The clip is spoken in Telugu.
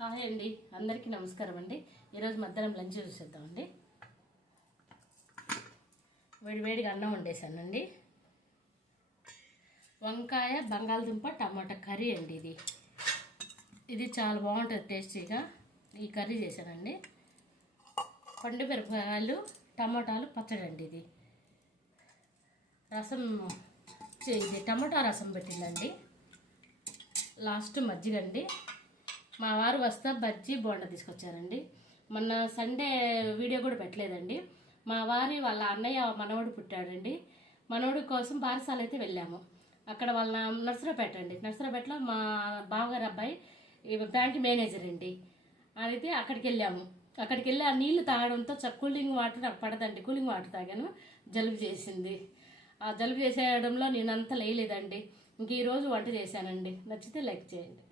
హాయ్ అండి, అందరికీ నమస్కారం అండి. ఈరోజు మధ్యాహ్నం లంచ్ చూసేద్దామండి. వేడివేడిగా అన్నం వండేసానండి. వంకాయ బంగాళదుంప టమాటా కర్రీ అండి. ఇది చాలా బాగుంటుంది, టేస్టీగా. ఈ కర్రీ చేశానండి. పండు మిరపకాయలు టమాటాలు పచ్చడి అండి. ఇది రసం, ఇది టమాటా రసం పెట్టిందండి. లాస్ట్ మజ్జిగ అండి. మా వారు వస్తా బజ్జీ బోండా తీసుకొచ్చారండి. మొన్న సండే వీడియో కూడా పెట్టలేదండి. మా వారి వాళ్ళ అన్నయ్య మనవడు పుట్టాడండి. మనవడి కోసం బారసాల అయితే వెళ్ళాము. అక్కడ వాళ్ళ నర్సరావుపేట అండి. నర్సరావుపేటలో మా బావగారు అబ్బాయి బ్యాంక్ మేనేజర్ అండి. అయితే అక్కడికి వెళ్ళాము. అక్కడికి వెళ్ళి ఆ నీళ్లు తాగడంతో కూలింగ్ వాటర్ నాకు పడదండి. కూలింగ్ వాటర్ తాగాను, జలుబు చేసింది. ఆ జలుబు చేసేయడంలో నేనంతా లేయలేదండి. ఇంక ఈరోజు వంట చేశానండి. నచ్చితే లైక్ చేయండి.